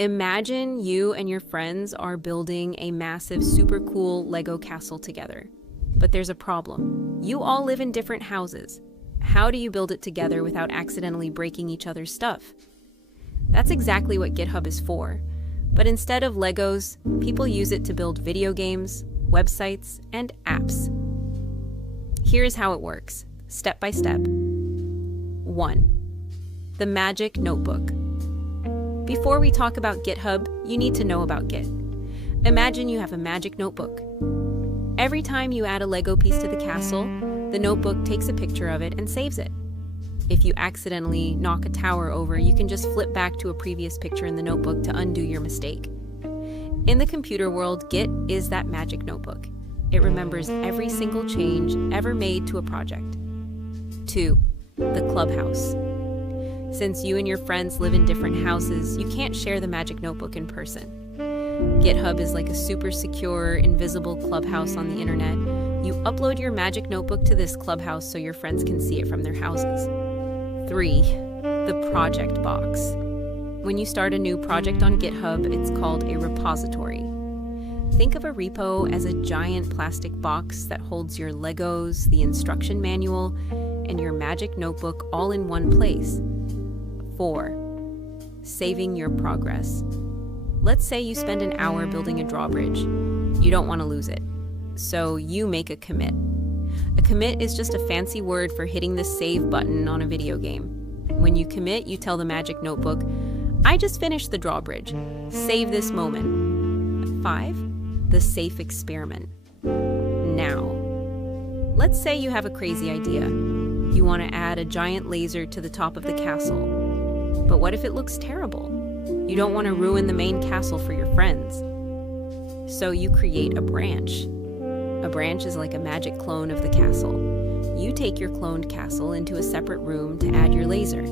Imagine you and your friends are building a massive, super cool Lego castle together. But there's a problem. You all live in different houses. How do you build it together without accidentally breaking each other's stuff? That's exactly what GitHub is for. But instead of Legos, people use it to build video games, websites, and apps. Here's how it works, step by step. 1. The magic notebook. Before we talk about GitHub, you need to know about Git. Imagine you have a magic notebook. Every time you add a Lego piece to the castle, the notebook takes a picture of it and saves it. If you accidentally knock a tower over, you can just flip back to a previous picture in the notebook to undo your mistake. In the computer world, Git is that magic notebook. It remembers every single change ever made to a project. 2. The Clubhouse. Since you and your friends live in different houses, you can't share the magic notebook in person. GitHub is like a super secure, invisible clubhouse on the internet. You upload your magic notebook to this clubhouse so your friends can see it from their houses. 3. The project box. When you start a new project on GitHub, it's called a repository. Think of a repo as a giant plastic box that holds your Legos, the instruction manual, and your magic notebook all in one place. 4. Saving your progress. Let's say you spend an hour building a drawbridge. You don't want to lose it, so you make a commit. A commit is just a fancy word for hitting the save button on a video game. When you commit, you tell the magic notebook, I just finished the drawbridge. Save this moment. 5. The safe experiment. Now, let's say you have a crazy idea. You want to add a giant laser to the top of the castle. But what if it looks terrible? You don't want to ruin the main castle for your friends. So you create a branch. A branch is like a magic clone of the castle. You take your cloned castle into a separate room to add your laser.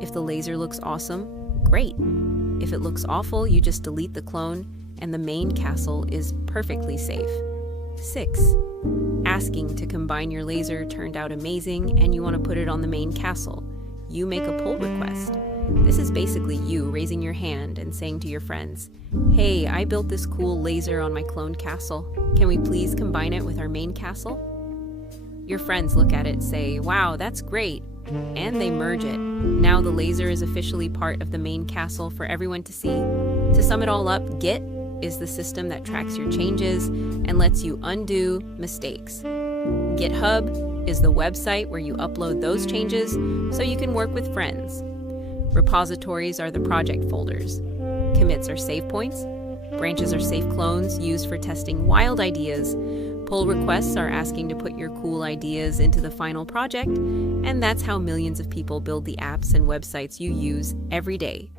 If the laser looks awesome, great. If it looks awful, you just delete the clone, and the main castle is perfectly safe. 6. Asking to combine your laser turned out amazing, and you want to put it on the main castle. You make a pull request. This is basically you raising your hand and saying to your friends, hey, I built this cool laser on my cloned castle. Can we please combine it with our main castle? Your friends look at it, say, wow, that's great, and they merge it. Now the laser is officially part of the main castle for everyone to see. To sum it all up, Git is the system that tracks your changes and lets you undo mistakes. GitHub is the website where you upload those changes so you can work with friends. Repositories are the project folders. Commits are save points. Branches are safe clones used for testing wild ideas. Pull requests are asking to put your cool ideas into the final project. And that's how millions of people build the apps and websites you use every day.